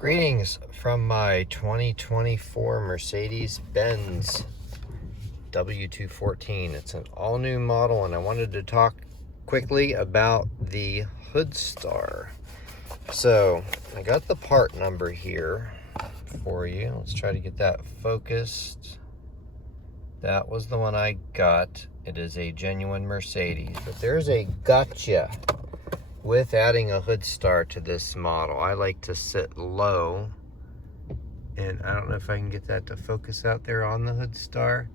Greetings from my 2024 Mercedes-Benz W214. It's an all-new model, and I wanted to talk quickly about the hood star. So, I got the part number here for you. Let's try to get that focused. That was the one I got. It is a genuine Mercedes, but there's a gotcha with adding a hood star to this model. I like to sit low, and I don't know if I can get that to focus out there on the hood star,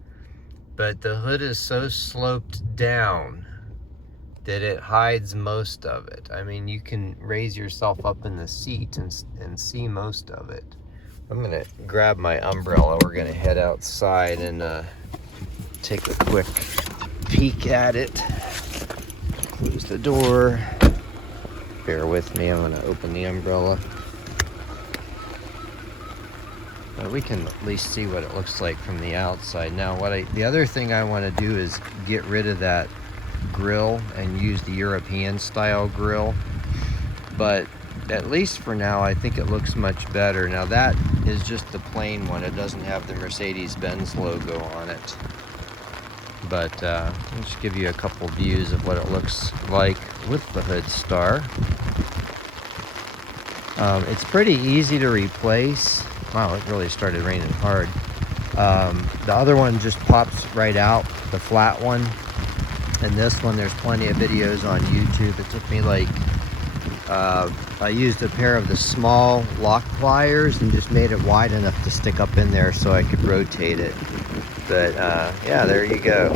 but the hood is so sloped down that it hides most of it. I mean, you can raise yourself up in the seat and see most of it. I'm gonna grab my umbrella. We're gonna head outside and take a quick peek at it. Close the door. Bear with me, I'm gonna open the umbrella. But we can at least see what it looks like from the outside. Now, the other thing I wanna do is get rid of that grill and use the European style grill. But at least for now, I think it looks much better. Now that is just the plain one. It doesn't have the Mercedes-Benz logo on it. But I'll just give you a couple views of what it looks like with the hood star. It's pretty easy to replace. Wow, it really started raining hard. The other one just pops right out, the flat one. And this one, there's plenty of videos on YouTube. It took me like, I used a pair of the small lock pliers and just made it wide enough to stick up in there so I could rotate it. But yeah, there you go.